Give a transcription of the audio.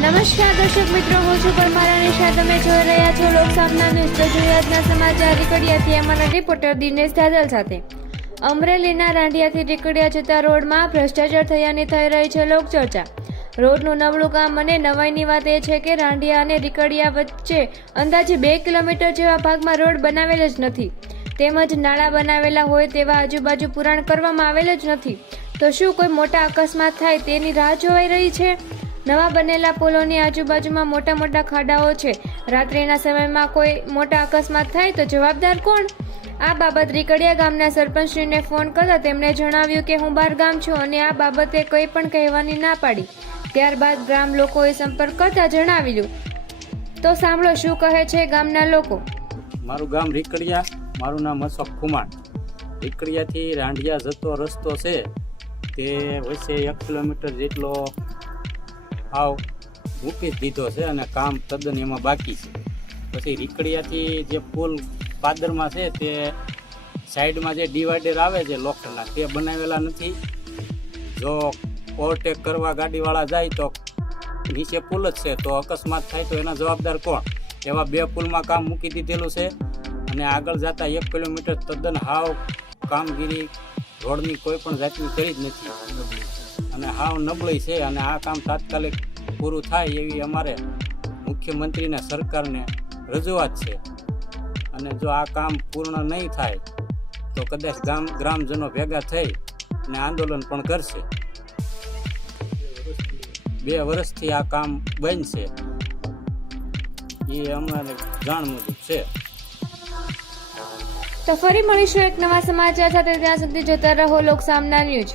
નમસ્કાર દર્શક મિત્રો, હું છું પરમારા નિશા. તમે જોઈ રહ્યા છો લોકસામના ન્યૂઝ. તો જોઈએ આજના સમાચાર રીકડિયાથી અમારા રિપોર્ટર દિનેશ ધાદલ સાથે. અમરેલીના રાંડિયાથી રીકડિયા જતા રોડમાં ભ્રષ્ટાચાર થયાની થઈ રહી છે લોકચર્ચા. રોડનું નબળું કામ અને નવાઈની વાત એ છે કે રાંડિયા અને રીકડિયા વચ્ચે અંદાજે 2 કિલોમીટર જેવા ભાગમાં રોડ બનાવેલ જ નથી, તેમજ નાળા બનાવેલા હોય તેવા આજુબાજુ પુરાણ કરવામાં આવેલ જ નથી. તો શું કોઈ મોટા અકસ્માત થાય તેની રાહ જોવાઈ રહી છે? નવા બનેલા પુલોની આજુબાજુમાં મોટા મોટા ખાડાઓ છે. રાત્રિના સમયમાં કોઈ મોટા અકસ્માત થાય તો જવાબદાર કોણ? આ બાબત રીકડિયા ગામના સરપંચશ્રીને ફોન કરતા તેમણે જણાવ્યું કે હું બહાર ગામ છું અને આ બાબતે કંઈ પણ કહેવાની ના પાડી. ત્યારબાદ ગ્રામ લોકોએ સંપર્ક કરતા જણાવ્યું. તો સાંભળો શું કહે છે ગામના લોકો. મારું ગામ રીકડિયા, મારું નામ અશોક કુમાર. રીકડિયાથી રાંડિયા જતો રસ્તો છે તે વચ્ચે 1 કિલોમીટર જેટલો હાવ મૂકી જ દીધો છે અને કામ તદ્દન એમાં બાકી છે. પછી રીકડિયાથી જે પુલ પાદરમાં છે તે સાઈડમાં જે ડિવાઈડર આવે છે લોખંડના તે બનાવેલા નથી. જો ઓવરટેક કરવા ગાડીવાળા જાય તો નીચે પુલ જ છે, તો અકસ્માત થાય તો એના જવાબદાર કોણ? એવા 2 પુલમાં કામ મૂકી દીધેલું છે અને આગળ જતા 1 કિલોમીટર તદ્દન હાવ કામગીરી રોડની કોઈ પણ જાતની કરી જ નથી અને હાવ નબળી છે. અને આ કામ તાત્કાલિક પૂરું થાય એવી અમારે મુખ્યમંત્રીને સરકારને રજૂઆત છે. અને જો આ કામ પૂર્ણ નહીં થાય તો કદાચ ગ્રામજનો ભેગા થઈ અને આંદોલન પણ કરશે. 2 વર્ષથી આ કામ બંધ છે એ અમારે જાણ મુજબ છે. તો ફરી મળીશું એક નવા સમાચાર સાથે. ત્યાં સુધી જોતા રહો લોકસામના ન્યૂઝ.